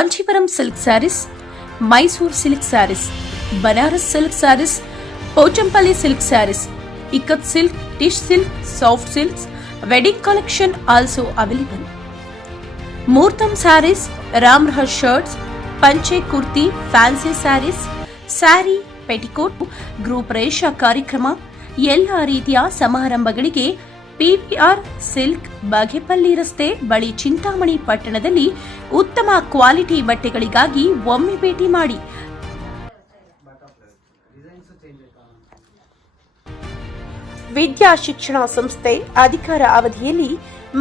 Kanjeevaram silk sarees, Mysore silk sarees, Banaras silk sarees, Pochampally silk sarees, ikat silk, tissue silk, soft silks, wedding collection also available. Muhurtam sarees, Ramrah shirts, panche kurti, fancy sarees, sari, petticoat, group ಪ್ರವೇಶ ಕಾರ್ಯಕ್ರಮ, ಎಲ್ಲ ರೀತಿಯ ಸಮಾರಂಭಗಳಿಗೆ PVR silk, Bagepalli ರಸ್ತೆ ಬಳಿ ಚಿಂತಾಮಣಿ ಪಟ್ಟಣದಲ್ಲಿ ಉತ್ತಮ quality ಬಟ್ಟೆಗಳಿಗಾಗಿ ಒಮ್ಮೆ ಭೇಟಿ ಮಾಡಿ. ವಿದ್ಯಾ ಶಿಕ್ಷಣ ಸಂಸ್ಥೆ ಅಧಿಕಾರ ಅವಧಿಯಲ್ಲಿ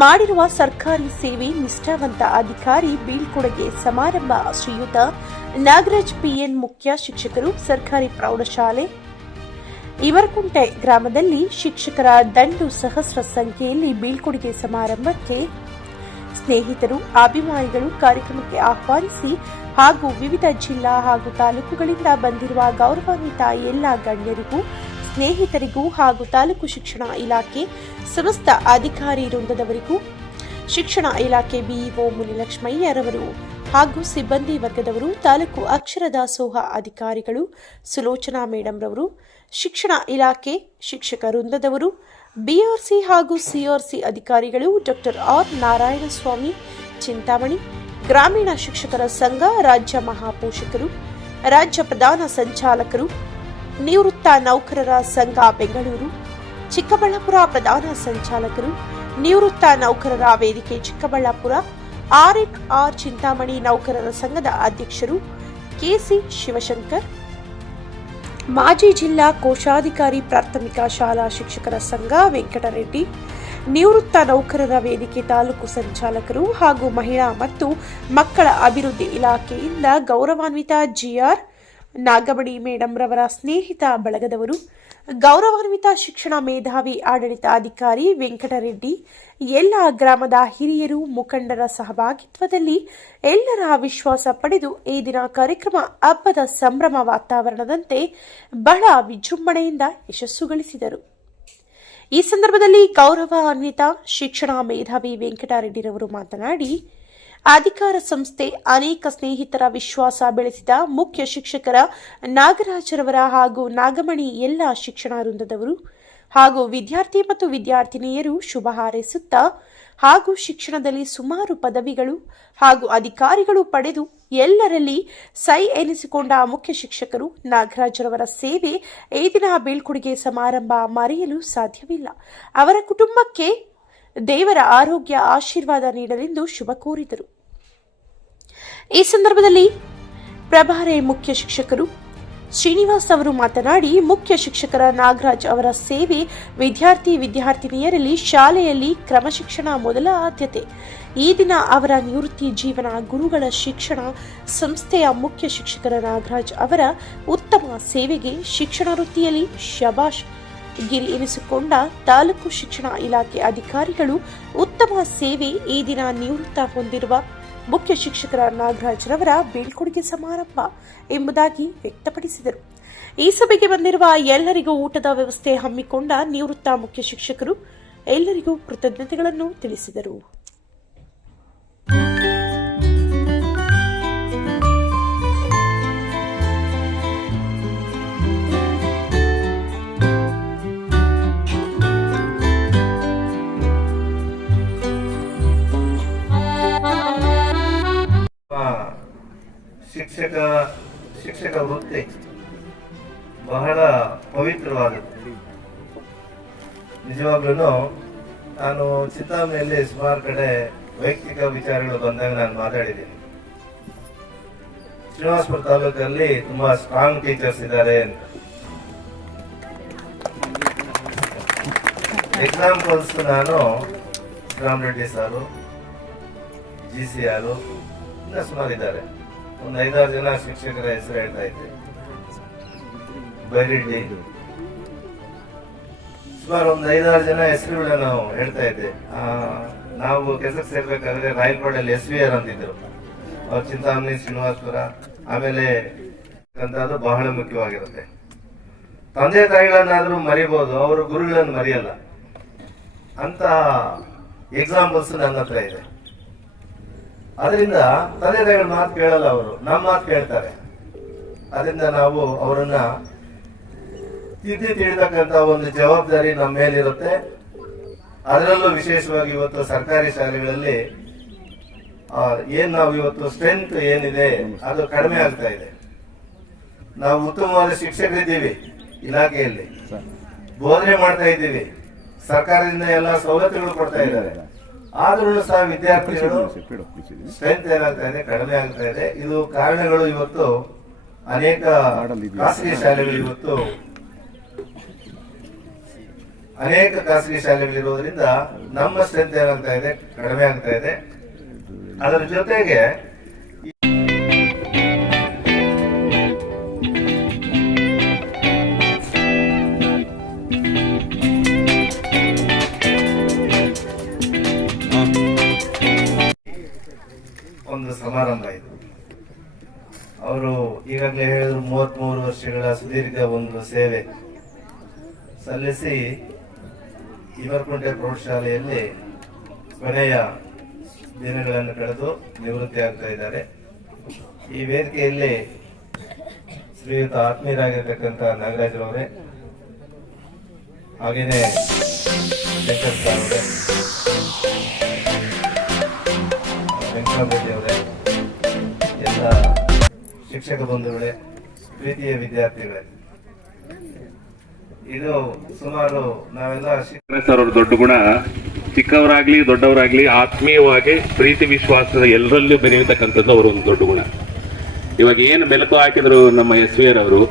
ಮಾಡಿರುವ ಸರ್ಕಾರಿ ಸೇವೆ ನಿಷ್ಠಾವಂತ ಅಧಿಕಾರಿ ಬೀಳ್ಕೊಡುಗೆ ಸಮಾರಂಭ. ಶ್ರೀಯುತ ನಾಗರಾಜ್ ಪಿಎನ್, ಮುಖ್ಯ ಶಿಕ್ಷಕರು, ಸರ್ಕಾರಿ ಪ್ರೌಢಶಾಲೆ ಇವರಕುಂಟೆ ಗ್ರಾಮದಲ್ಲಿ ಶಿಕ್ಷಕರ ದಂಡು ಸಹಸ್ರ ಸಂಖ್ಯೆಯಲ್ಲಿ ಬೀಳ್ಕೊಡುಗೆ ಸಮಾರಂಭಕ್ಕೆ ಸ್ನೇಹಿತರು, ಅಭಿಮಾನಿಗಳು ಕಾರ್ಯಕ್ರಮಕ್ಕೆ ಆಹ್ವಾನಿಸಿ ಹಾಗೂ ವಿವಿಧ ಜಿಲ್ಲಾ ಹಾಗೂ ತಾಲೂಕುಗಳಿಂದ ಬಂದಿರುವ ಗೌರವಾನ್ವಿತ ಎಲ್ಲ ಗಣ್ಯರಿಗೂ, ಸ್ನೇಹಿತರಿಗೂ ಹಾಗೂ ತಾಲೂಕು ಶಿಕ್ಷಣ ಇಲಾಖೆ ಸಮಸ್ತ ಅಧಿಕಾರಿ ವೃಂದದವರಿಗೂ, ಶಿಕ್ಷಣ ಇಲಾಖೆ ಬಿಇಒ ಮುನಿಲಕ್ಷ್ಮಯ್ಯರವರು ಹಾಗೂ ಸಿಬ್ಬಂದಿ ವರ್ಗದವರು, ತಾಲೂಕು ಅಕ್ಷರ ದಾಸೋಹ ಅಧಿಕಾರಿಗಳು ಸುಲೋಚನಾ ಮೇಡಂ ರವರು, ಶಿಕ್ಷಣ ಇಲಾಖೆ ಶಿಕ್ಷಕ ವೃಂದದವರು, ಬಿಆರ್ಸಿ ಹಾಗೂ ಸಿಆರ್ಸಿ ಅಧಿಕಾರಿಗಳು, ಡಾಕ್ಟರ್ ಆರ್ ನಾರಾಯಣಸ್ವಾಮಿ ಚಿಂತಾಮಣಿ, ಗ್ರಾಮೀಣ ಶಿಕ್ಷಕರ ಸಂಘ ರಾಜ್ಯ ಮಹಾಪೋಷಕರು, ರಾಜ್ಯ ಪ್ರಧಾನ ಸಂಚಾಲಕರು, ನಿವೃತ್ತ ನೌಕರರ ಸಂಘ ಬೆಂಗಳೂರು, ಚಿಕ್ಕಬಳ್ಳಾಪುರ ಪ್ರಧಾನ ಸಂಚಾಲಕರು, ನಿವೃತ್ತ ನೌಕರರ ವೇದಿಕೆ ಚಿಕ್ಕಬಳ್ಳಾಪುರ, ಆರ್ಎನ್ಆರ್ ಚಿಂತಾಮಣಿ ನೌಕರರ ಸಂಘದ ಅಧ್ಯಕ್ಷರು ಕೆಸಿ ಶಿವಶಂಕರ್, ಮಾಜಿ ಜಿಲ್ಲಾ ಕೋಶಾಧಿಕಾರಿ ಪ್ರಾಥಮಿಕ ಶಾಲಾ ಶಿಕ್ಷಕರ ಸಂಘ ವೆಂಕಟರೆಡ್ಡಿ, ನಿವೃತ್ತ ನೌಕರರ ವೇದಿಕೆ ತಾಲೂಕು ಸಂಚಾಲಕರು ಹಾಗೂ ಮಹಿಳಾ ಮತ್ತು ಮಕ್ಕಳ ಅಭಿವೃದ್ಧಿ ಇಲಾಖೆಯಿಂದ ಗೌರವಾನ್ವಿತ ಜಿಆರ್ ನಾಗಮಣಿ ಮೇಡಂ ರವರ ಸ್ನೇಹಿತ ಬಳಗದವರು, ಗೌರವಾನ್ವಿತ ಶಿಕ್ಷಣ ಮೇಧಾವಿ ಆಡಳಿತಾಧಿಕಾರಿ ವೆಂಕಟರೆಡ್ಡಿ, ಎಲ್ಲ ಗ್ರಾಮದ ಹಿರಿಯರು ಮುಖಂಡರ ಸಹಭಾಗಿತ್ವದಲ್ಲಿ ಎಲ್ಲರ ವಿಶ್ವಾಸ ಪಡೆದು ಈ ದಿನ ಕಾರ್ಯಕ್ರಮ ಹಬ್ಬದ ಸಂಭ್ರಮ ವಾತಾವರಣದಂತೆ ಬಹಳ ವಿಜೃಂಭಣೆಯಿಂದ ಯಶಸ್ಸುಗಳಿಸಿದರು. ಈ ಸಂದರ್ಭದಲ್ಲಿ ಗೌರವಾನ್ವಿತ ಶಿಕ್ಷಣ ಮೇಧಾವಿ ವೆಂಕಟರೆಡ್ಡಿರವರು ಮಾತನಾಡಿ, ಅಧಿಕಾರ ಸಂಸ್ಥೆ ಅನೇಕ ಸ್ನೇಹಿತರ ವಿಶ್ವಾಸ ಬೆಳೆಸಿದ ಮುಖ್ಯ ಶಿಕ್ಷಕರ ನಾಗರಾಜರವರ ಹಾಗೂ ನಾಗಮಣಿ ಎಲ್ಲ ಶಿಕ್ಷಣ ವೃಂದದವರು ಹಾಗೂ ವಿದ್ಯಾರ್ಥಿ ಮತ್ತು ವಿದ್ಯಾರ್ಥಿನಿಯರು ಶುಭ ಹಾರೈಸುತ್ತಾ ಹಾಗೂ ಶಿಕ್ಷಣದಲ್ಲಿ ಸುಮಾರು ಪದವಿಗಳು ಹಾಗೂ ಅಧಿಕಾರಿಗಳು ಪಡೆದು ಎಲ್ಲರಲ್ಲಿ ಸೈ ಎನಿಸಿಕೊಂಡ ಮುಖ್ಯ ಶಿಕ್ಷಕರು ನಾಗರಾಜರವರ ಸೇವೆ ಈ ದಿನ ಬೀಳ್ಕೊಡುಗೆ ಸಮಾರಂಭ ಮರೆಯಲು ಸಾಧ್ಯವಿಲ್ಲ. ಅವರ ಕುಟುಂಬಕ್ಕೆ ದೇವರ ಆರೋಗ್ಯ ಆಶೀರ್ವಾದ ನೀಡಲೆಂದು ಶುಭ ಕೋರಿದರು. ಈ ಸಂದರ್ಭದಲ್ಲಿ ಪ್ರಭಾರಿ ಮುಖ್ಯ ಶಿಕ್ಷಕರು ಶ್ರೀನಿವಾಸ್ ಅವರು ಮಾತನಾಡಿ, ಮುಖ್ಯ ಶಿಕ್ಷಕರ ನಾಗರಾಜ್ ಅವರ ಸೇವೆ ವಿದ್ಯಾರ್ಥಿನಿಯರಲ್ಲಿ ಶಾಲೆಯಲ್ಲಿ ಕ್ರಮಶಿಕ್ಷಣ ಮೊದಲ ಆದ್ಯತೆ. ಈ ದಿನ ಅವರ ನಿವೃತ್ತಿ ಜೀವನ ಗುರುಗಳ ಶಿಕ್ಷಣ ಸಂಸ್ಥೆಯ ಮುಖ್ಯ ಶಿಕ್ಷಕರ ನಾಗರಾಜ್ ಅವರ ಉತ್ತಮ ಸೇವೆಗೆ ಶಿಕ್ಷಣ ವೃತ್ತಿಯಲ್ಲಿ ಶಬಾಷ್ ಗಿರಿ ಎನಿಸಿಕೊಂಡ ತಾಲೂಕು ಶಿಕ್ಷಣ ಇಲಾಖೆ ಅಧಿಕಾರಿಗಳು ಉತ್ತಮ ಸೇವೆ ಈ ದಿನ ನಿವೃತ್ತ ಹೊಂದಿರುವ ಮುಖ್ಯ ಶಿಕ್ಷಕರ ನಾಗರಾಜ್ರವರ ಬೀಳ್ಕೊಡುಗೆ ಸಮಾರಂಭ ಎಂಬುದಾಗಿ ವ್ಯಕ್ತಪಡಿಸಿದರು. ಈ ಸಭೆಗೆ ಬಂದಿರುವ ಎಲ್ಲರಿಗೂ ಊಟದ ವ್ಯವಸ್ಥೆ ಹಮ್ಮಿಕೊಂಡ ನಿವೃತ್ತ ಮುಖ್ಯ ಶಿಕ್ಷಕರು ಎಲ್ಲರಿಗೂ ಕೃತಜ್ಞತೆಗಳನ್ನು ತಿಳಿಸಿದರು. ಶಿಕ್ಷಕ ವೃತ್ತಿ ಬಹಳ ಪವಿತ್ರವಾದದ್ದು. ನಿಜವಾಗ್ಲೂ ನಾನು ಚಿಂತಾಮಣಿಯಲ್ಲಿ ಸುಮಾರು ಕಡೆ ವೈಯಕ್ತಿಕ ವಿಚಾರಗಳು ಬಂದಾಗ ನಾನು ಮಾತಾಡಿದ್ದೀನಿ. ಶ್ರೀನಿವಾಸಪುರ ತಾಲೂಕಲ್ಲಿ ತುಂಬಾ ಸ್ಟ್ರಾಂಗ್ ಟೀಚರ್ಸ್ ಇದ್ದಾರೆ ಅಂತ. ಎಕ್ಸಾಂಪಲ್ಸ್ ನಾನು ರಾಮರೆಡ್ಡಿ ಸಾರು, GC ಯಾರು ಇನ್ನ ಸುಮಾರಿದ್ದಾರೆ. ಒಂದು 5-6 ಜನ ಶಿಕ್ಷಕರ ಹೆಸರು ಹೇಳ್ತಾ ಇದ್ದೆ. ಬೈರೆಡ್ಡಿ, ಸುಮಾರು ಒಂದು 5-6 ಜನ ಹೆಸರುಗಳನ್ನ ನಾವು ಹೇಳ್ತಾ ಇದ್ದೆ. ನಾವು ಕೆಲಸಕ್ಕೆ ಸೇರ್ಬೇಕಾದ್ರೆ ರಾಯಲ್ಪಾಡಲ್ಲಿ SVR ಅಂತಿದ್ರು. ಅವ್ರು ಚಿಂತಾಮಣಿ, ಶ್ರೀನಿವಾಸಪುರ, ಆಮೇಲೆ ಅಂತದ್ದು ಬಹಳ ಮುಖ್ಯವಾಗಿರುತ್ತೆ. ತಂದೆ ತಾಯಿಗಳನ್ನಾದ್ರೂ ಮರಿಬಹುದು, ಅವರು ಗುರುಗಳನ್ನು ಮರೆಯಲ್ಲ ಅಂತ ಎಕ್ಸಾಂಪಲ್ಸ್ ನನ್ನ ಹತ್ರ ಇದೆ. ಅದರಿಂದ ತಂದೆ ತಾಯಿಗಳ ಮಾತು ಕೇಳಲ್ಲ, ಅವರು ನಮ್ಮ ಮಾತು ಕೇಳ್ತಾರೆ. ಅದರಿಂದ ನಾವು ಅವರನ್ನ ತಿದ್ದಿ ತಿಳಿತಕ್ಕಂತ ಒಂದು ಜವಾಬ್ದಾರಿ ನಮ್ಮ ಮೇಲಿರುತ್ತೆ. ಅದರಲ್ಲೂ ವಿಶೇಷವಾಗಿ ಇವತ್ತು ಸರ್ಕಾರಿ ಶಾಲೆಗಳಲ್ಲಿ ಏನ್ ನಾವು ಇವತ್ತು ಸ್ಟ್ರೆಂತ್ ಏನಿದೆ ಅದು ಕಡಿಮೆ ಆಗ್ತಾ ಇದೆ. ನಾವು ಉತ್ತಮವಾದ ಶಿಕ್ಷಕರಿದ್ದೀವಿ, ಇಲಾಖೆಯಲ್ಲಿ ಬೋಧನೆ ಮಾಡ್ತಾ ಇದ್ದೀವಿ, ಸರ್ಕಾರದಿಂದ ಎಲ್ಲ ಸವಲತ್ತುಗಳು ಕೊಡ್ತಾ ಇದ್ದಾರೆ. ಆದ್ರೂ ಸಹ ವಿದ್ಯಾರ್ಥಿಗಳು ಸ್ಟ್ರೆಂತ್ ಏನಾಗ್ತಾ ಇದೆ, ಕಡಿಮೆ ಆಗ್ತಾ ಇದೆ. ಇದು ಕಾರಣಗಳು ಇವತ್ತು ಅನೇಕ ಖಾಸಗಿ ಶಾಲೆಗಳಿರೋದ್ರಿಂದ ನಮ್ಮ ಸ್ಟ್ರೆಂತ್ ಏನಾಗ್ತಾ ಇದೆ, ಕಡಿಮೆ ಆಗ್ತಾ ಇದೆ. ಅದರ ಜೊತೆಗೆ ಒಂದು ಸಮಾರಂಭ ಇದು. ಅವರು ಈಗಾಗಲೇ ಹೇಳಿದ್ರು 33 ವರ್ಷಗಳ ಸುದೀರ್ಘ ಒಂದು ಸೇವೆ ಸಲ್ಲಿಸಿ ಇಮರ್ಕುಂಟೆ ಪ್ರೌಢಶಾಲೆಯಲ್ಲಿ ಕೊನೆಯ ದಿನಗಳನ್ನು ಕಳೆದು ನಿವೃತ್ತಿ ಆಗ್ತಾ ಇದ್ದಾರೆ. ಈ ವೇದಿಕೆಯಲ್ಲಿ ಶ್ರೀಯುತ ಆತ್ಮೀಯರಾಗಿರ್ತಕ್ಕಂಥ ನಾಗರಾಜರವರೇ, ಹಾಗೇನೆ ಶಂಕರ್ ಸರ್ ಅವರೇ, ವೆಂಕಟರೆಡ್ಡಿ ಅವರೇ, ಎಲ್ಲ ಶಿಕ್ಷಕ ಬಂಧುಗಳೇ, ಪ್ರೀತಿಯ ವಿದ್ಯಾರ್ಥಿಗಳೇ, ಇದು ಸುಮಾರು ನಾವೆಲ್ಲ ಸರ್ ಅವ್ರ ದೊಡ್ಡ ಗುಣ, ಚಿಕ್ಕವರಾಗ್ಲಿ ದೊಡ್ಡವರಾಗ್ಲಿ ಆತ್ಮೀಯವಾಗಿ ಪ್ರೀತಿ ವಿಶ್ವಾಸದ ಎಲ್ಲರಲ್ಲೂ ಬೆರೆಯತಕ್ಕಂಥದ್ದು ಅವರು ಒಂದು ದೊಡ್ಡ ಗುಣ. ಇವಾಗ ಏನು ಮೆಲುಕು ಹಾಕಿದ್ರು ನಮ್ಮ SV ಅವರು,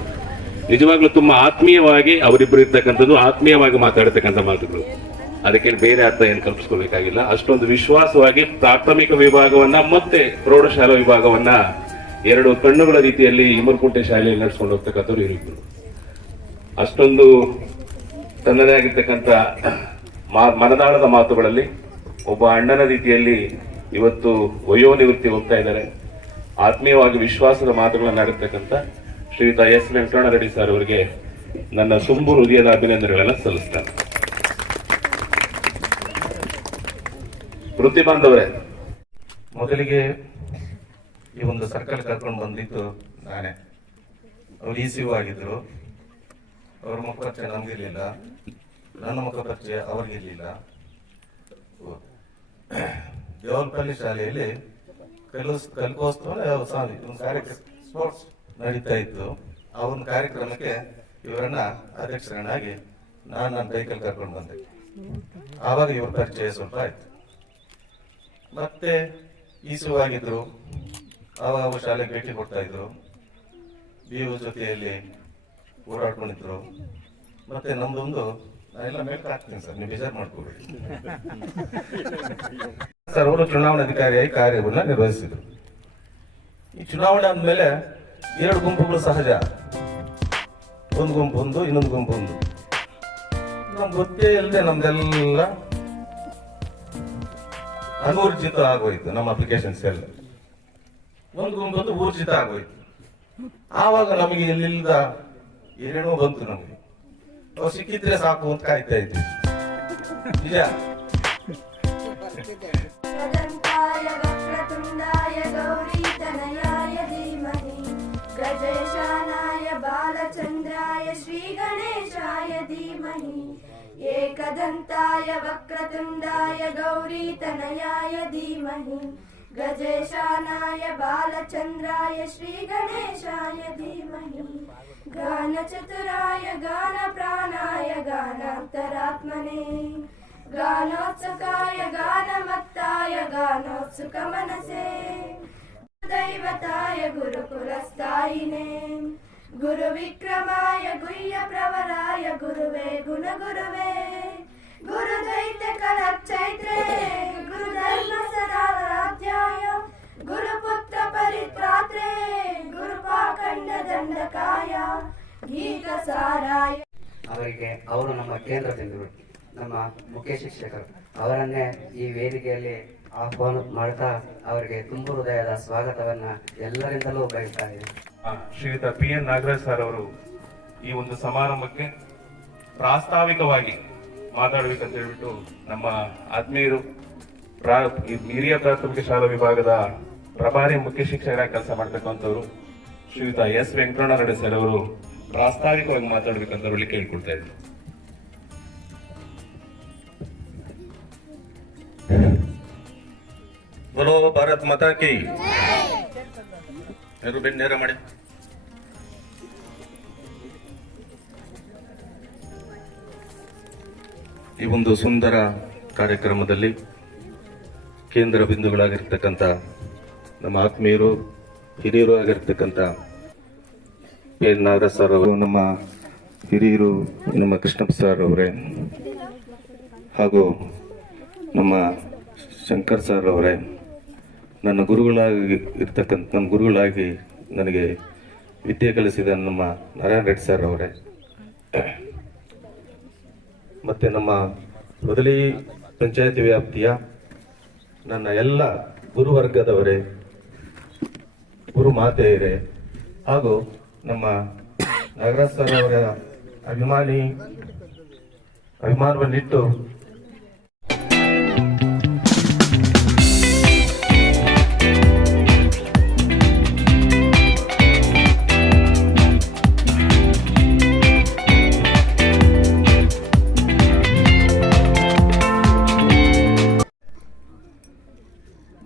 ನಿಜವಾಗ್ಲೂ ತುಂಬಾ ಆತ್ಮೀಯವಾಗಿ ಅವರಿಬ್ಬರು ಇರ್ತಕ್ಕಂಥದ್ದು, ಆತ್ಮೀಯವಾಗಿ ಮಾತಾಡತಕ್ಕಂಥ ಮಾತುಗಳು. ಅದಕ್ಕೆ ಬೇರೆ ಅರ್ಥ ಏನು ಕಲ್ಪಿಸ್ಕೋಬೇಕಾಗಿಲ್ಲ. ಅಷ್ಟೊಂದು ವಿಶ್ವಾಸವಾಗಿ ಪ್ರಾಥಮಿಕ ವಿಭಾಗವನ್ನ ಮತ್ತೆ ಪ್ರೌಢಶಾಲಾ ವಿಭಾಗವನ್ನ ಎರಡು ಕಣ್ಣುಗಳ ರೀತಿಯಲ್ಲಿ ಇಮರ್ಕುಂಟೆ ಶಾಲೆಯಲ್ಲಿ ನಡೆಸ್ಕೊಂಡು ಹೋಗ್ತಕ್ಕಂಥವ್ರು ಇವರಿಬ್ಬರು. ಅಷ್ಟೊಂದು ತನ್ನದೇ ಆಗಿರ್ತಕ್ಕಂಥ ಮನದಾಳದ ಮಾತುಗಳಲ್ಲಿ ಒಬ್ಬ ಅಣ್ಣನ ರೀತಿಯಲ್ಲಿ ಇವತ್ತು ವಯೋನಿವೃತ್ತಿ ಹೋಗ್ತಾ ಇದ್ದಾರೆ. ಆತ್ಮೀಯವಾಗಿ ವಿಶ್ವಾಸದ ಮಾತುಗಳನ್ನು ಆಡಿರ್ತಕ್ಕಂಥ ಶ್ರೀಯುತ S. ವೆಂಕಟರೆಡ್ಡಿ ಸರ್ ಅವರಿಗೆ ನನ್ನ ತುಂಬು ಹೃದಯದ ಅಭಿನಂದನೆಗಳನ್ನು ಸಲ್ಲಿಸ್ತೇನೆ. ವೃತ್ತಿ ಬಾಂಧವರೇ, ಮೊದಲಿಗೆ ಈ ಒಂದು ಸರ್ಕಲ್ ಕರ್ಕೊಂಡು ಬಂದಿದ್ದು ನಾನೇ. ಅವ್ರು ECU ಆಗಿದ್ರು. ಅವ್ರ ಮುಖಪರಿಚಯ ನಮ್ಗಿರ್ಲಿಲ್ಲ, ನನ್ನ ಮುಖಪರಿಚಯ ಅವ್ರಿಗಿರ್ಲಿಲ್ಲ. ದೇವರಪಲ್ಲಿ ಶಾಲೆಯಲ್ಲಿ ಕಲಿಕೋತ್ಸವ ಒಂದು ಸ್ಪೋರ್ಟ್ಸ್ ನಡೀತಾ ಇತ್ತು. ಆ ಒಂದು ಕಾರ್ಯಕ್ರಮಕ್ಕೆ ಇವರನ್ನ ಅಧ್ಯಕ್ಷರನ್ನಾಗಿ ನಾನು ನನ್ನ ಬೈಕಲ್ಲಿ ಕರ್ಕೊಂಡು ಬಂದೆ. ಆವಾಗ ಇವ್ರ ಪರಿಚಯ ಸ್ವಲ್ಪ ಆಯ್ತು. ಮತ್ತೆ ECU ಆಗಿದ್ರು, ಆವಾಗ ಶಾಲೆಗೆ ಭೇಟಿ ಕೊಡ್ತಾ ಇದ್ರು, BO ಜೊತೆಯಲ್ಲಿ ಓಡಾಡ್ಕೊಂಡಿದ್ರು. ಮತ್ತೆ ನಮ್ದೊಂದು, ನಾನೆಲ್ಲ ಮೇಲ್ಕೆ ಹಾಕ್ತೀನಿ ಸರ್, ನೀವು ಬೇಜಾರು ಮಾಡ್ಕೋಬೇಡಿ ಸರ್. ಅವರು ಚುನಾವಣಾಧಿಕಾರಿಯಾಗಿ ಕಾರ್ಯವನ್ನು ನಿರ್ವಹಿಸಿದ್ರು. ಈ ಚುನಾವಣೆ ಆದ್ಮೇಲೆ 2 ಗುಂಪುಗಳು ಸಹಜ, ಒಂದು ಗುಂಪು ಒಂದು, ಇನ್ನೊಂದು ಗುಂಪು ಒಂದು. ನಮ್ಗೆ ಗೊತ್ತೇ ಇಲ್ಲದೆ ನಮ್ದೆಲ್ಲ ಅನೂರ್ಜಿತ ಆಗೋಯ್ತು. ನಮ್ಮ ಅಪ್ಲಿಕೇಶನ್ಸ್ ಎಲ್ಲ ಒಂದು ಗುಂಪು ಊರ್ಜಿತ ಆಗೋಯ್ತು. ಆವಾಗ ನಮಗೆ ಎಲ್ಲಿಲ್ಲದ ಏನೇನೋ ಬಂತು. ನಮಗೆ ಅವ್ರು ಸಿಕ್ಕಿದ್ರೆ ಸಾಕು ಅಂತ ಕಾಯ್ತಾ ಇದ್ವಿ. ನಿಜ. ಬಾಲಚಂದ್ರಾಯ ಶ್ರೀ ಗಣೇಶಾಯ ಧೀಮಹಿ ಏಕದಂತಾಯ ವಕ್ರತುಂಡಾಯ ಗೌರೀತನಯಾಯ ಧೀಮಹಿ ಗಜೇಶಾನಾಯ ಬಾಲಚಂದ್ರಾಯ ಶ್ರೀ ಗಣೇಶಾಯ ಧೀಮಹಿ ಗಾನಚತುರಾಯ ಗಾನ ಪ್ರಾಣಾಯ ಗಾನಾಂತರಾತ್ಮನೇ ಗಾನೋತ್ಸುಕಾಯ ಗಾನಮತ್ತಾಯ ಗಾನೋತ್ಸುಕ ಮನಸೇ ದೈವತಾಯ ಗುರುಕುಲಸ್ಥಾಯಿನೇ ಗುರು ವಿಕ್ರಮಾಯ ಗುಹ್ಯ ಪ್ರವರಾಯ ಗುರುವೇ ಗುಣಗುರುವೇ ಗುರು ದೈತ್ಯ ಕಲಚೈತ್ರೇ ಗುರು ಧರ್ಮ ಸದಾರಾಧ್ಯಾಯ ಗುರುಪುತ್ರ ಪರಿತ್ರಾತ್ರೇ ಗುರು ಪಾಖಂಡ ದಂಡಕಾಯ ಗೀತ ಸಾರಾಯ. ಅವರಿಗೆ ಅವರು ನಮ್ಮ ಕೇಂದ್ರದಿಂದರು, ನಮ್ಮ ಮುಖ್ಯ ಶಿಕ್ಷಕರು. ಅವರನ್ನೇ ಈ ವೇದಿಕೆಯಲ್ಲಿ ಆಹ್ವಾನ ಮಾಡ್ತಾ ಅವರಿಗೆ ತುಂಬು ಹೃದಯದ ಸ್ವಾಗತವನ್ನ ಎಲ್ಲರಿಂದಲೂ ಬಯಸ್ತಾ ಇದ್ದೀನಿ. ಶ್ರೀಯುತ PN ನಾಗರಾಜ್ ಸರ್ ಅವರು ಈ ಒಂದು ಸಮಾರಂಭಕ್ಕೆ ಪ್ರಾಸ್ತಾವಿಕವಾಗಿ ಮಾತಾಡಬೇಕಂತ ಹೇಳ್ಬಿಟ್ಟು ನಮ್ಮ ಆತ್ಮೀಯರು ಹಿರಿಯ ಪ್ರಾಥಮಿಕ ಶಾಲಾ ವಿಭಾಗದ ಪ್ರಭಾರಿ ಮುಖ್ಯ ಶಿಕ್ಷಕರಾಗಿ ಕೆಲಸ ಮಾಡ್ತಕ್ಕಂಥವ್ರು ಶ್ರೀಯುತ ಎಸ್ ವೆಂಕಟರಮಣ ಸರ್ ಅವರು ಪ್ರಾಸ್ತಾವಿಕವಾಗಿ ಮಾತಾಡ್ಬೇಕಂತ ಅವರಲ್ಲಿ ಕೇಳ್ಕೊಳ್ತಾ ಇದ್ರು. बोलो भारत माता की ನೇರ ಮಾಡಿ. ಈ ಒಂದು ಸುಂದರ ಕಾರ್ಯಕ್ರಮದಲ್ಲಿ ಕೇಂದ್ರ ಬಿಂದುಗಳಾಗಿರ್ತಕ್ಕಂಥ ನಮ್ಮ ಆತ್ಮೀಯರು ಹಿರಿಯರು ಆಗಿರ್ತಕ್ಕಂಥ ಕೆ ನಾಗರಾಜ್ ಸರ್ ಅವರು, ನಮ್ಮ ಹಿರಿಯರು ನಮ್ಮ ಕೃಷ್ಣಪ್ಪ ಸರ್ ಅವರೇ, ಹಾಗೂ ನಮ್ಮ ಶಂಕರ್ ಸರ್ ಅವರೇ, ನನ್ನ ಗುರುಗಳಾಗಿ ನನಗೆ ವಿದ್ಯೆ ಕಲಿಸಿದ ನಮ್ಮ ನಾರಾಯಣ ರೆಡ್ಡಿ ಸರ್ ಅವರೇ, ಮತ್ತು ನಮ್ಮ ಮೊದಲೇ ಪಂಚಾಯತಿ ವ್ಯಾಪ್ತಿಯ ನನ್ನ ಎಲ್ಲ ಗುರುವರ್ಗದವರೇ, ಗುರು ಮಾತೆಯರೇ, ಹಾಗೂ ನಮ್ಮ ನಾಗರಾಜ್ ಸರ್ ಅವರ ಅಭಿಮಾನವನ್ನಿಟ್ಟು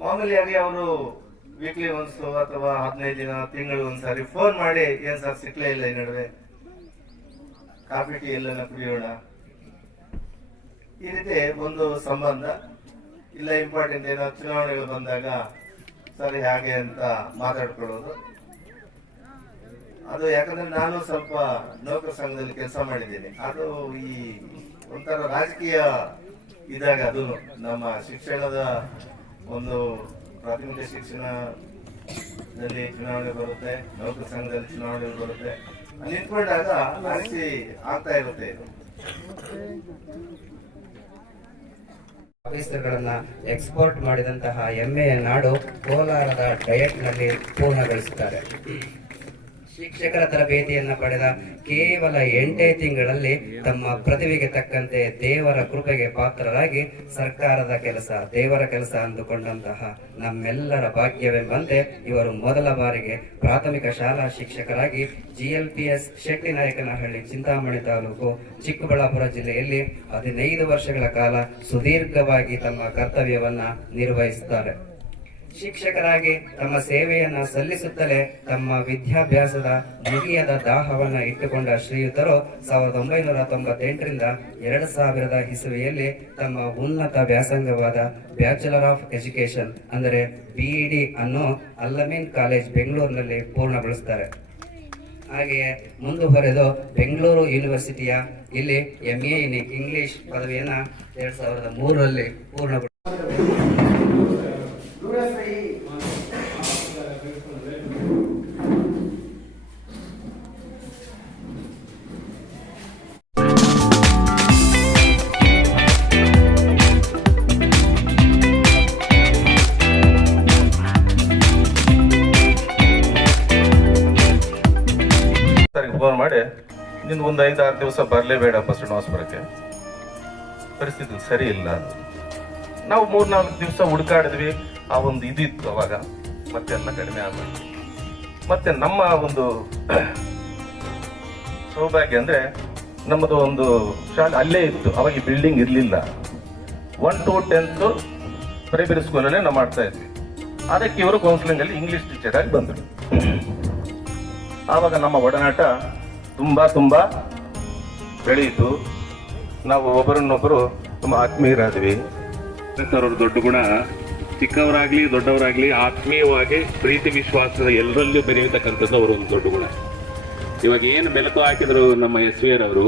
ಮಾಮೂಲಿಯಾಗಿ ಅವರು ವೀಕ್ಲಿ ಒನ್ಸು ಅಥವಾ 15 ದಿನ ತಿಂಗಳು ಒಂದ್ಸಾರಿ ಫೋನ್ ಮಾಡಿ, ಏನ್ ಸರ್ ಸಿಕ್ಲೇ ಇಲ್ಲ ಈ ನಡುವೆ, ಕಾಫಿ ಟೀ ಎಲ್ಲ ಕುಡಿಯೋಣ, ಈ ರೀತಿ ಒಂದು ಸಂಬಂಧ. ಇಲ್ಲ ಇಂಪಾರ್ಟೆಂಟ್ ಏನೋ ಚುನಾವಣೆಗಳು ಬಂದಾಗ ಸರಿ ಹಾಗೆ ಅಂತ ಮಾತಾಡ್ಕೊಳ್ಳೋದು. ಅದು ಯಾಕಂದ್ರೆ ನಾನು ಸ್ವಲ್ಪ ನೌಕರ ಸಂಘದಲ್ಲಿ ಕೆಲಸ ಮಾಡಿದ್ದೇನೆ. ಅದು ಈ ಒಂಥರ ರಾಜಕೀಯ ಇದ್ದಾಗ ಅದು ನಮ್ಮ ಶಿಕ್ಷಣದ ಒಂದು ಪ್ರಾಥಮಿಕ ಶಿಕ್ಷಣದಲ್ಲಿ ಚುನಾವಣೆ ಬರುತ್ತೆ, ನೌಕರ ಸಂಘದಲ್ಲಿ ಚುನಾವಣೆ ಬರುತ್ತೆ. ಅಲ್ಲಿ ನಿಂತ್ಕೊಂಡಾಗ ರಾಜಕೀಯ ಆಗ್ತಾ ಇರುತ್ತೆ. ಇದು ಆಫೀಸರ್ಗಳನ್ನ ಎಕ್ಸ್ಪೋರ್ಟ್ ಮಾಡಿದಂತಹ ಹೆಮ್ಮೆಯ ನಾಡು ಕೋಲಾರದ ಡಯಟ್ ನಲ್ಲಿ ಪೂರ್ಣಗೊಳಿಸುತ್ತಾರೆ. ಶಿಕ್ಷಕರ ತರಬೇತಿಯನ್ನ ಪಡೆದ ಕೇವಲ 8 ತಿಂಗಳಲ್ಲಿ ತಮ್ಮ ಪ್ರತಿಭೆಗೆ ತಕ್ಕಂತೆ ದೇವರ ಕೃಪೆಗೆ ಪಾತ್ರರಾಗಿ ಸರ್ಕಾರದ ಕೆಲಸ ದೇವರ ಕೆಲಸ ಅಂದುಕೊಂಡಂತಹ ನಮ್ಮೆಲ್ಲರ ಭಾಗ್ಯವೆಂಬಂತೆ ಇವರು ಮೊದಲ ಬಾರಿಗೆ ಪ್ರಾಥಮಿಕ ಶಾಲಾ ಶಿಕ್ಷಕರಾಗಿ GLPS ಶೆಟ್ಟಿನಾಯಕನಹಳ್ಳಿ ಚಿಂತಾಮಣಿ ತಾಲೂಕು ಚಿಕ್ಕಬಳ್ಳಾಪುರ ಜಿಲ್ಲೆಯಲ್ಲಿ 15 ವರ್ಷಗಳ ಕಾಲ ಸುದೀರ್ಘವಾಗಿ ತಮ್ಮ ಕರ್ತವ್ಯವನ್ನ ನಿರ್ವಹಿಸುತ್ತಾರೆ. ಶಿಕ್ಷಕರಾಗಿ ತಮ್ಮ ಸೇವೆಯನ್ನ ಸಲ್ಲಿಸುತ್ತಲೇ ತಮ್ಮ ವಿದ್ಯಾಭ್ಯಾಸದ ಮುಗಿಯದ ದಾಹವನ್ನ ಇಟ್ಟುಕೊಂಡ ಶ್ರೀಯುತರು 1998ರಿಂದ 2000 ಇಸವಿಯಲ್ಲಿ ತಮ್ಮ ಉನ್ನತ ವ್ಯಾಸಂಗವಾದ ಬ್ಯಾಚುಲರ್ ಆಫ್ ಎಜುಕೇಶನ್ ಅಂದರೆ BEd ಅನ್ನು ಅಲ್ಲಮೀನ್ ಕಾಲೇಜ್ ಬೆಂಗಳೂರಿನಲ್ಲಿ ಪೂರ್ಣಗೊಳಿಸುತ್ತಾರೆ. ಹಾಗೆಯೇ ಮುಂದುವರೆದು ಬೆಂಗಳೂರು ಯೂನಿವರ್ಸಿಟಿಯ ಇಲ್ಲಿ MA ಇನ್ ಇಂಗ್ಲಿಷ್ ಪದವಿಯನ್ನ 2003ರಲ್ಲಿ ಪೂರ್ಣಗೊಳಿಸಿದ್ದಾರೆ. ಫೋನ್ ಮಾಡಿ, ನಿನ್ ಒಂದು 5-6 ದಿವಸ ಬರಲೇಬೇಡಪ್ಪ ಶ್ರೀನಿವಾಸಪುರಕ್ಕೆ, ಪರಿಸ್ಥಿತಿ ಸರಿ ಇಲ್ಲ. ನಾವು 3-4 ದಿವಸ ಹುಡುಕಾಡಿದ್ವಿ. ಆ ಒಂದು ಇದಿತ್ತು ಅವಾಗ, ಮತ್ತೆಲ್ಲ ಕಡಿಮೆ ಆಗ್ಬೇಕು. ಮತ್ತೆ ನಮ್ಮ ಒಂದು ಸೌಭಾಗ್ಯ ಅಂದ್ರೆ ನಮ್ಮದು ಒಂದು ಶಾಲೆ ಅಲ್ಲೇ ಇತ್ತು. ಅವಾಗ ಈ ಬಿಲ್ಡಿಂಗ್ ಇರಲಿಲ್ಲ. 1 to 10th ಪ್ರೈಮರಿ ಸ್ಕೂಲಲ್ಲೇ ನಾವು ಮಾಡ್ತಾ ಇದ್ವಿ. ಅದಕ್ಕೆ ಇವರು ಕೌನ್ಸಿಲಿಂಗ್ ಅಲ್ಲಿ ಇಂಗ್ಲಿಷ್ ಟೀಚರ್ ಆಗಿ ಬಂದರು. ಆವಾಗ ನಮ್ಮ ಒಡನಾಟ ತುಂಬಾ ಬೆಳೆಯಿತು. ನಾವು ಒಬ್ಬರನ್ನೊಬ್ಬರು ತುಂಬಾ ಆತ್ಮೀಯರಾದ್ವಿ. ಸರ್ ಅವ್ರ ದೊಡ್ಡ ಗುಣ, ಚಿಕ್ಕವರಾಗ್ಲಿ ದೊಡ್ಡವರಾಗ್ಲಿ ಆತ್ಮೀಯವಾಗಿ ಪ್ರೀತಿ ವಿಶ್ವಾಸದ ಎಲ್ಲರಲ್ಲೂ ಬೆರೆಯತಕ್ಕಂಥದ್ದು ಅವರ ಒಂದು ದೊಡ್ಡ ಗುಣ. ಇವಾಗ ಏನು ಮೆಲುಕು ಹಾಕಿದ್ರು ನಮ್ಮ SVR ಅವರು,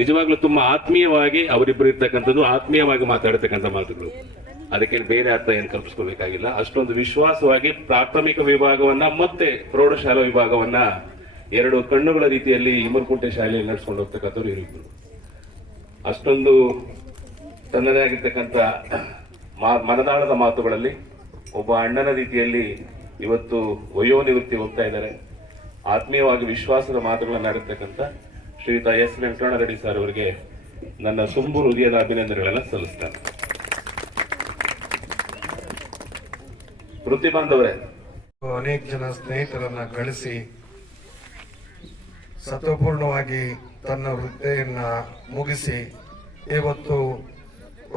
ನಿಜವಾಗ್ಲೂ ತುಂಬಾ ಆತ್ಮೀಯವಾಗಿ ಅವರಿಬ್ಬರು ಇರ್ತಕ್ಕಂಥದ್ದು, ಆತ್ಮೀಯವಾಗಿ ಮಾತಾಡತಕ್ಕಂಥ ಮಾತುಗಳು. ಅದಕ್ಕೇನು ಬೇರೆ ಅರ್ಥ ಏನು ಕಲ್ಪಿಸ್ಕೋಬೇಕಾಗಿಲ್ಲ. ಅಷ್ಟೊಂದು ವಿಶ್ವಾಸವಾಗಿ ಪ್ರಾಥಮಿಕ ವಿಭಾಗವನ್ನ ಮತ್ತೆ ಪ್ರೌಢಶಾಲಾ ವಿಭಾಗವನ್ನ 2 ಕಣ್ಣುಗಳ ರೀತಿಯಲ್ಲಿ ಇಮರ್ಕುಂಟೆ ಶಾಲೆಯಲ್ಲಿ ನಡೆಸ್ಕೊಂಡು ಹೋಗ್ತಕ್ಕಂಥವ್ರು ಇವರಿಬ್ಬರು. ಅಷ್ಟೊಂದು ತನ್ನದೇ ಆಗಿರ್ತಕ್ಕಂಥ ಮನದಾಳದ ಮಾತುಗಳಲ್ಲಿ ಒಬ್ಬ ಅಣ್ಣನ ರೀತಿಯಲ್ಲಿ ಇವತ್ತು ವಯೋನಿವೃತ್ತಿ ಹೋಗ್ತಾ ಇದ್ದಾರೆ. ಆತ್ಮೀಯವಾಗಿ ವಿಶ್ವಾಸದ ಮಾತುಗಳನ್ನು ಆಡಿರ್ತಕ್ಕಂಥ ಶ್ರೀಯುತ ಎಸ್ ವೆಂಕಟರಮಣ ರೆಡ್ಡಿ ಸರ್ ಅವರಿಗೆ ನನ್ನ ತುಂಬು ಹೃದಯದ ಅಭಿನಂದನೆಗಳನ್ನು ಸಲ್ಲಿಸ್ತೇನೆ. ವೃತ್ತಿ ಬಾಂಧವರೇ, ಅನೇಕ ಜನ ಸ್ನೇಹಿತರನ್ನ ಗಳಿಸಿ ಸತ್ವಪೂರ್ಣವಾಗಿ ತನ್ನ ವೃತ್ತಿಯನ್ನ ಮುಗಿಸಿ ಇವತ್ತು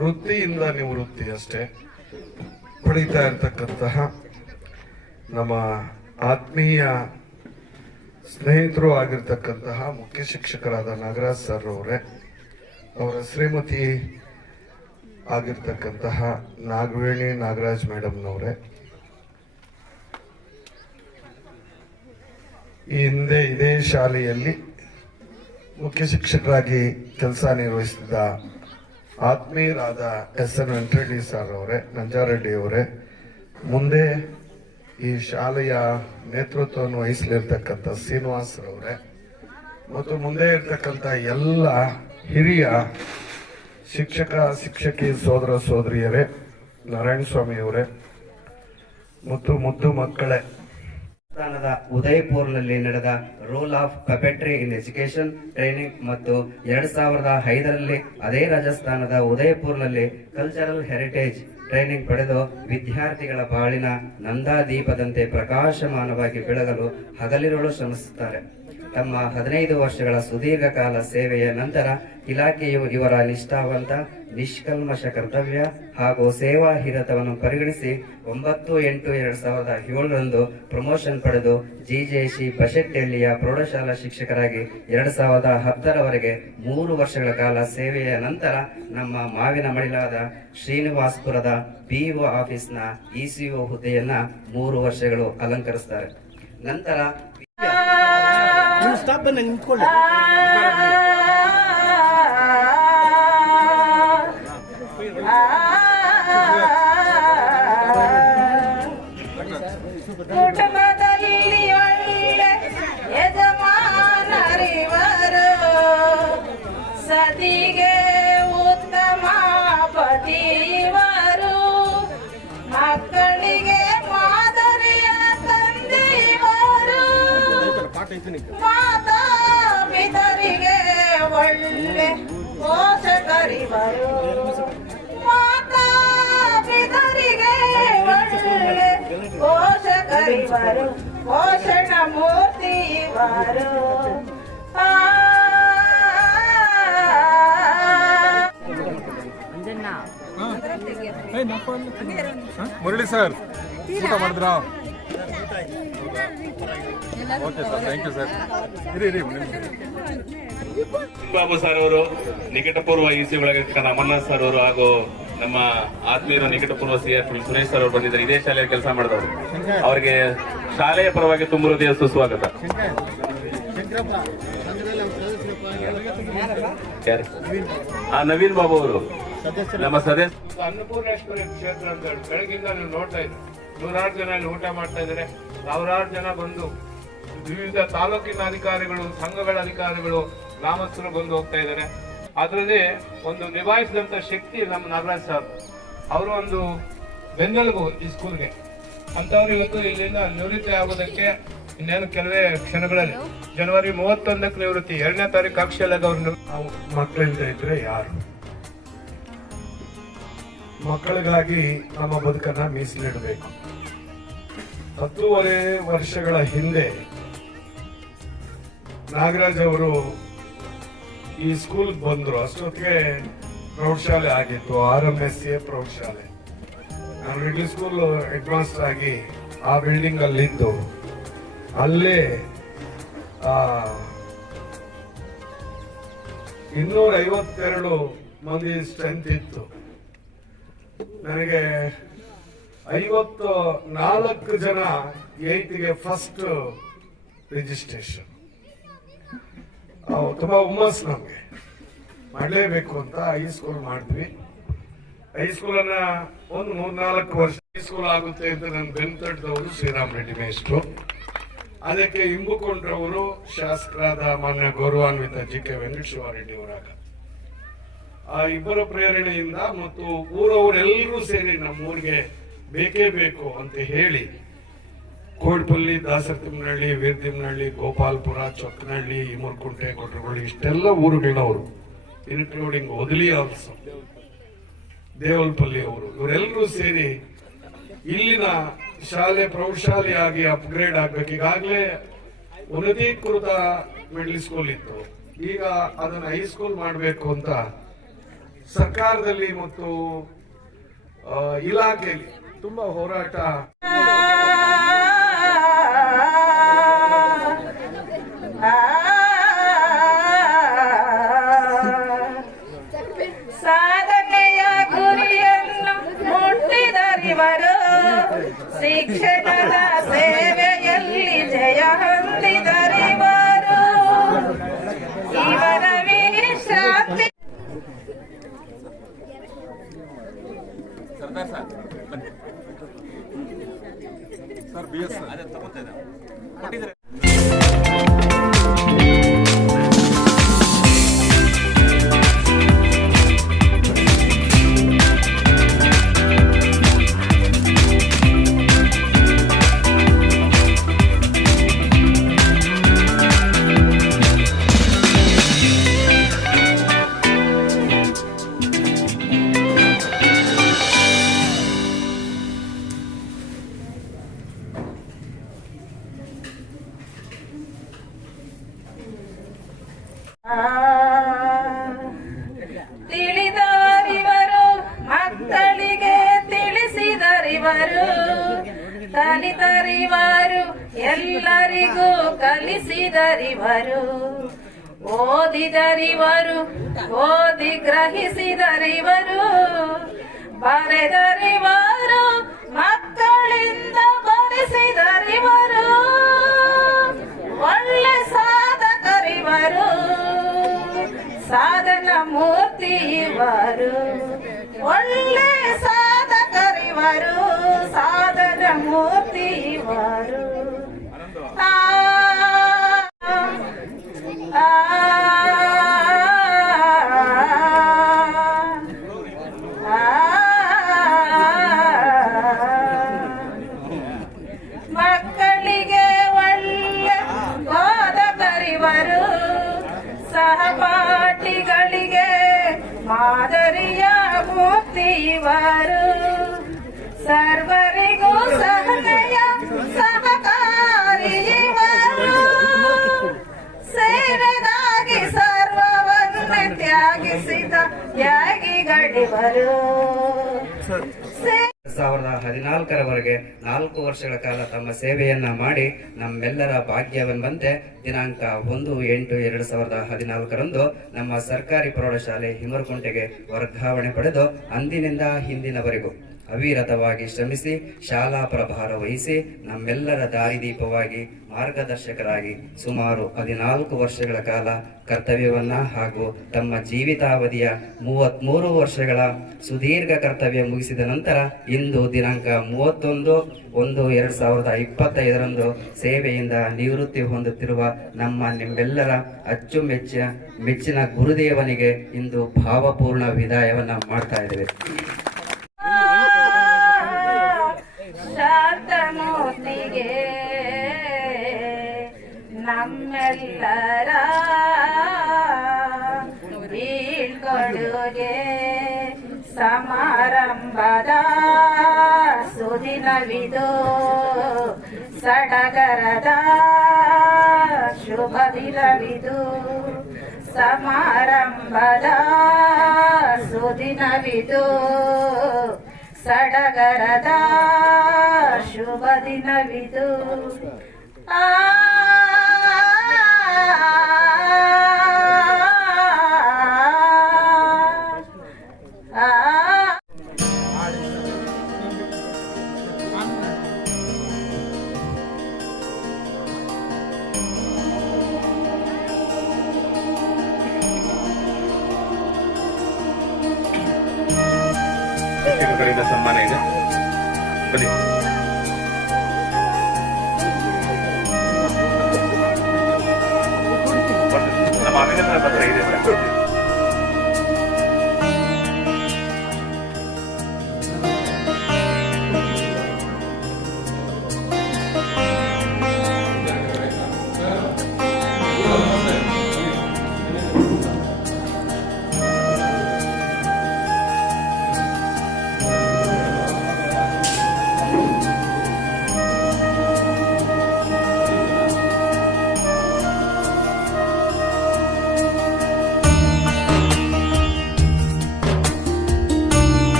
ವೃತ್ತಿಯಿಂದ ನಿವೃತ್ತಿ ಅಷ್ಟೇ ಪಡಿತಾ ಇರತಕ್ಕಂತಹ ನಮ್ಮ ಆತ್ಮೀಯ ಸ್ನೇಹಿತರು ಆಗಿರ್ತಕ್ಕಂತಹ ಮುಖ್ಯ ಶಿಕ್ಷಕರಾದ ನಾಗರಾಜ್ ಸರ್ ಅವರೇ, ಅವರ ಶ್ರೀಮತಿ ಆಗಿರ್ತಕ್ಕಂತಹ ನಾಗವೇಣಿ ನಾಗರಾಜ್ ಮೇಡಮ್ನವರೇ, ಈ ಹಿಂದೆ ಇದೇ ಶಾಲೆಯಲ್ಲಿ ಮುಖ್ಯ ಶಿಕ್ಷಕರಾಗಿ ಕೆಲಸ ನಿರ್ವಹಿಸಿದ ಆತ್ಮೀಯರಾದ ಎಸ್.ಎನ್. ವೆಂಕಟರೆಡ್ಡಿ ಸರ್ ಅವರೇ, ನಂಜಾರೆಡ್ಡಿ ಅವರೇ, ಮುಂದೆ ಈ ಶಾಲೆಯ ನೇತೃತ್ವವನ್ನು ವಹಿಸಲಿರ್ತಕ್ಕಂಥ ಶ್ರೀನಿವಾಸರವರೇ ಮತ್ತು ಮುಂದೆ ಇರ್ತಕ್ಕಂಥ ಎಲ್ಲ ಹಿರಿಯ ಶಿಕ್ಷಕ ಶಿಕ್ಷಕಿ ಸೋದರ ಸೋದರಿಯರೇ, ನಾರಾಯಣ ಸ್ವಾಮಿಯವರೇ ಮತ್ತು ಮುದ್ದು ಮಕ್ಕಳೇ, ರಾಜಸ್ಥಾನದ ಉದಯಪುರ್ನಲ್ಲಿ ನಡೆದ rule of puppetry in education training ಮತ್ತು 2005ರಲ್ಲಿ ಅದೇ ರಾಜಸ್ಥಾನದ ಉದಯಪುರ್ನಲ್ಲಿ ಕಲ್ಚರಲ್ ಹೆರಿಟೇಜ್ ಟ್ರೈನಿಂಗ್ ಪಡೆದು ವಿದ್ಯಾರ್ಥಿಗಳ ಬಾಳಿನ ನಂದಾದೀಪದಂತೆ ಪ್ರಕಾಶಮಾನವಾಗಿ ಬೆಳಗಲು ಹಗಲಿರುಳು ಶ್ರಮಿಸುತ್ತಾರೆ. ತಮ್ಮ 15 ವರ್ಷಗಳ ಸುದೀರ್ಘ ಕಾಲ ಸೇವೆಯ ನಂತರ ಇಲಾಖೆಯು ಇವರ ನಿಷ್ಠಾವಂತ ನಿಷ್ಕಲ್ಮಶ ಕರ್ತವ್ಯ ಹಾಗೂ ಸೇವಾ ಹಿರಿತವನ್ನು ಪರಿಗಣಿಸಿ 9/8/2007ರಂದು ಪ್ರಮೋಷನ್ ಪಡೆದು ಜಿಜೆಸಿ ಬಶೆಟ್ಟಹಳ್ಳಿಯ ಪ್ರೌಢಶಾಲಾ ಶಿಕ್ಷಕರಾಗಿ 2010ರವರೆಗೆ 3 ವರ್ಷಗಳ ಕಾಲ ಸೇವೆಯ ನಂತರ ನಮ್ಮ ಮಾವಿನ ಮಡಿಲಾದ ಶ್ರೀನಿವಾಸಪುರದ ಬಿಇಒ ಆಫೀಸ್ನ ಇಸಿಒ ಹುದ್ದೆಯನ್ನ 3 ವರ್ಷಗಳು ಅಲಂಕರಿಸುತ್ತಾರೆ. ನಂತರ ನಿಂತ್ಕೊಳ್ಳಿ. ಕುಟುಂಬದಲ್ಲಿ ಒಳ್ಳೆ ಯಜಮಾನರಿವರು, ಸತಿಗೆ ಉತ್ತಮ ಪತಿವರು, ಮಕ್ಕಳಿಗೆ ಮಾದರಿಯ ತಂದೆಯವರು, ಮಾತಾ ಪಿತರಿಗೆ ಒಳ್ಳೆ ಪೋಷಕರಿವರು, ಮಾತಾ ಪಿತರಿಗೆ ಒಳ್ಳೆ ಪೋಷಕರಿವರು, ಪೋಷಣ ಮೂರ್ತಿ ಇವರು. ಮುರಳಿ ಸರ್ ಊಟ ಮಾಡಿದ್ರಾ? Okay sir, thank you sir. ಇರಿ ಬಾಬು ಸರ್ ಅವರು, ನಿಕಟಪೂರ್ವ ಇಸಿ ಒಳಗಿರ್ತಕ್ಕಂಥ ಅಮರ್ನಾಥ್ ಸರ್ ಅವರು ಹಾಗೂ ನಮ್ಮ ಆತ್ಮೀಯರು ನಿಕಟಪೂರ್ವ CF ಸುರೇಶ್ ಸರ್ ಅವರು ಬಂದಿದ್ದಾರೆ. ಇದೇ ಶಾಲೆಯಲ್ಲಿ ಕೆಲಸ ಮಾಡಿದವರು. ಅವರಿಗೆ ಶಾಲೆಯ ಪರವಾಗಿ ತುಂಬ ಹೃದಯ ಸುಸ್ವಾಗತ. ನವೀನ್ ಬಾಬು ಅವರು ನಮ್ಮ ಸದಸ್ಯ. ಅನ್ನಪೂರ್ಣೇಶ್ವರಿ ಕ್ಷೇತ್ರ ಅಂತ ಹೇಳಿ ಬೆಳಗಿಂದ ನೀವು ನೋಡ್ತಾ ಇದ್ದೀವಿ, 100 ಜನ ಇಲ್ಲಿ ಊಟ ಮಾಡ್ತಾ ಇದ್ದಾರೆ. 1000 ಜನ ಬಂದು ವಿವಿಧ ತಾಲೂಕಿನ ಅಧಿಕಾರಿಗಳು, ಸಂಘಗಳ ಅಧಿಕಾರಿಗಳು, ಗ್ರಾಮಸ್ಥರು ಬಂದು ಹೋಗ್ತಾ ಇದ್ದಾರೆ. ಅದರಲ್ಲಿ ಒಂದು ನಿಭಾಯಿಸಿದಂತ ಶಕ್ತಿ ನಮ್ಮ ನಾಗರಾಜ್ ಸರ್. ಅವರು ಒಂದು ಬೆನ್ನೆಲುಬು ಈ ಸ್ಕೂಲ್ಗೆ. ಅಂತವ್ರು ಇವತ್ತು ಇಲ್ಲಿಂದ ನಿವೃತ್ತಿ ಆಗೋದಕ್ಕೆ ಇನ್ನೇನು ಕೆಲವೇ ಕ್ಷಣಗಳಲ್ಲಿ ಜನವರಿ 31ಕ್ಕೆ ನಿವೃತ್ತಿ, 2ನೇ ತಾರೀಕು ಕಕ್ಷೆಯಲ್ಲಿ ಅವ್ರು ನಾವು ಮಕ್ಕಳಿಲ್ಲದೆ ಇದ್ರೆ ಯಾರು? ಮಕ್ಕಳಿಗಾಗಿ ನಮ್ಮ ಬದುಕನ್ನ ಮೀಸಲಿಡಬೇಕು. 10.5 ವರ್ಷಗಳ ಹಿಂದೆ ನಾಗರಾಜ್ ಅವರು ಈ ಸ್ಕೂಲ್ ಬಂದ್ರು. ಅಷ್ಟೊತ್ತಿಗೆ ಪ್ರೌಢಶಾಲೆ ಆಗಿತ್ತು, RMSA ಪ್ರೌಢಶಾಲೆ. ನಾನು ಮಿಡ್ಲ್ ಸ್ಕೂಲ್ ಹೆಡ್ ಮಾಸ್ಟರ್ ಆಗಿ ಆ ಬಿಲ್ಡಿಂಗ್ ಅಲ್ಲಿದ್ದು, ಅಲ್ಲೇ 252 ಮಂದಿ ಸ್ಟ್ರೆಂತ್ ಇತ್ತು. ನನಗೆ 54 ಜನ 8ಗೆ ಫಸ್ಟ್ ರಿಜಿಸ್ಟ್ರೇಷನ್. ತುಂಬಾ ಹುಮ್ಮಸ್ ನಮ್ಗೆ, ಮಾಡಲೇಬೇಕು ಅಂತ ಹೈಸ್ಕೂಲ್ ಮಾಡಿದ್ವಿ. ಹೈಸ್ಕೂಲ್ ಅನ್ನ ಒಂದು 3-4 ವರ್ಷ ಹೈಸ್ಕೂಲ್ ಆಗುತ್ತೆ ಅಂತ ನನ್ ಬೆನ್ ತಟ್ಟದವರು ಶ್ರೀರಾಮ್ ರೆಡ್ಡಿ ಮೇಷ್ಟ್ರು. ಅದಕ್ಕೆ ಇಂಬುಕೊಂಡ್ರವರು ಶಾಸಕರಾದ ಮಾನ್ಯ ಗೌರವಾನ್ವಿತ JK ವೆಂಕಟೇಶ್ವರರೆಡ್ಡಿ ಅವರಾಗ. ಆ ಇಬ್ಬರ ಪ್ರೇರಣೆಯಿಂದ ಮತ್ತು ಊರವರೆಲ್ಲರೂ ಸೇರಿ ನಮ್ಮೂರಿಗೆ ಬೇಕೇ ಬೇಕು ಅಂತ ಹೇಳಿ ಕೋಡ್ಪಲ್ಲಿ, ದಾಸರತಿಮ್ಮನಹಳ್ಳಿ, ವೀರತಿಮ್ಮನಹಳ್ಳಿ, ಗೋಪಾಲ್ಪುರ, ಚೊಕ್ಕನಹಳ್ಳಿ, ಇಮೂರ್ಕುಂಟೆ, ಕೊಟ್ರಗೊಳ್ಳಿ ಇಷ್ಟೆಲ್ಲ ಊರುಗಳವರು, ಇನ್ಕ್ಲೂಡಿಂಗ್ ಒದಲಿ ಆಲ್ಸೋ, ದೇವಲ್ಪಲ್ಲಿ ಅವರು, ಇವರೆಲ್ಲರೂ ಸೇರಿ ಇಲ್ಲಿನ ಶಾಲೆ ಪ್ರೌಢಶಾಲೆಯಾಗಿ ಅಪ್ಗ್ರೇಡ್ ಆಗ್ಬೇಕು. ಈಗಾಗಲೇ ಉನ್ನತೀಕೃತ ಮಿಡ್ಲ್ ಸ್ಕೂಲ್ ಇತ್ತು, ಈಗ ಅದನ್ನು ಹೈಸ್ಕೂಲ್ ಮಾಡಬೇಕು ಅಂತ ಸರ್ಕಾರದಲ್ಲಿ ಮತ್ತು ಇಲಾಖೆಯಲ್ಲಿ ತುಂಬಾ ಹೋರಾಟ. ಸಾಧನೆಯ ಗುರಿಯನ್ನು ಮುಟ್ಟಿದರಿವರು, ಶಿಕ್ಷಣದ ಸೇವೆಯಲ್ಲಿ ಜಯ ಹೊಂದಿದರಿವರು. ಇವರ ವಿಶ್ರಾಂತಿ ತಿಳಿದವರಿವರು, ಮಕ್ಕಳಿಗೆ ತಿಳಿಸಿದರಿವರು, ಕಲಿತರಿವರು, ಎಲ್ಲರಿಗೂ ಕಲಿಸಿದರಿವರು. ಓದಿದರಿವರು, ಓದಿ ಗ್ರಹಿಸಿದರಿವರು, ಬರೆದರಿವರು, ಮಕ್ಕಳಿಂದ ಬರೆಸಿದರಿವರು. ಒಳ್ಳೆ ಸಾಧಕರಿವರು, ಸಾಧನ ಮೂರ್ತಿ ಇವರು. ಒಳ್ಳೆ ಸಾಧಕರಿವರು, ಸಾಧನ ಮೂರ್ತಿ ಇವರು. ಮಕ್ಕಳಿಗೆ ಒಳ್ಳೆ ಬೋಧಕರಿವರು, ಸಹಪಾಠಿಗಳಿಗೆ ಮಾದರಿಯ ಮೂರ್ತಿ ಇವರು. ಸರ್ವರಿಗೂ ಸಹನೆಯ ಸಹಕಾರಿ ಇವರು. ಸೇವೆಗಾಗಿ ಸರ್ವವನ್ನೇ ತ್ಯಾಗಿಸಿದ ತ್ಯಾಗಿಗಳಿವರು. 2014ರವರೆಗೆ 4 ವರ್ಷಗಳ ಕಾಲ ತಮ್ಮ ಸೇವೆಯನ್ನ ಮಾಡಿ ನಮ್ಮೆಲ್ಲರ ಭಾಗ್ಯವನ್ನುವಂತೆ ದಿನಾಂಕ 1/8/2014ರಂದು ನಮ್ಮ ಸರ್ಕಾರಿ ಪ್ರೌಢಶಾಲೆ ಹಿಮರಕುಂಟೆಗೆ ವರ್ಗಾವಣೆ ಪಡೆದು ಅಂದಿನಿಂದ ಹಿಂದಿನವರೆಗೂ ಅವಿರತವಾಗಿ ಶ್ರಮಿಸಿ ಶಾಲಾ ಪ್ರಭಾರ ವಹಿಸಿ ನಮ್ಮೆಲ್ಲರ ದಾರಿದೀಪವಾಗಿ ಮಾರ್ಗದರ್ಶಕರಾಗಿ ಸುಮಾರು 14 ವರ್ಷಗಳ ಕಾಲ ಕರ್ತವ್ಯವನ್ನ ಹಾಗೂ ತಮ್ಮ ಜೀವಿತಾವಧಿಯ 33 ವರ್ಷಗಳ ಸುದೀರ್ಘ ಕರ್ತವ್ಯ ಮುಗಿಸಿದ ನಂತರ ಇಂದು ದಿನಾಂಕ 31/1/2025ರಂದು ಸೇವೆಯಿಂದ ನಿವೃತ್ತಿ ಹೊಂದುತ್ತಿರುವ ನಿಮ್ಮೆಲ್ಲರ ಮೆಚ್ಚಿನ ಗುರುದೇವನಿಗೆ ಇಂದು ಭಾವಪೂರ್ಣ ವಿದಾಯವನ್ನ ಮಾಡ್ತಾ ಇದ್ದೇವೆ. ಶಾಂತಮೂರ್ತಿಗೆ ನಮ್ಮೆಲ್ಲರ ಬೀಳ್ಕೊಡುಗೆ ಸಮಾರಂಭದ ಸುದಿನವಿದು, ಸಡಗರದ ಶುಭ ದಿನವಿದು. ಸಮಾರಂಭದ ಸುದಿನವಿದು, ಸಡಗರದ ಶುಭ ದಿನವಿದು. ಶಿಕ್ಷಕರಿಂದ ಸನ್ಮಾನ ಇದೆ. ಬನ್ನಿ. ನಮ್ಮ ಅಭಿನಂದನಾ ಪತ್ರ ಇದೆ.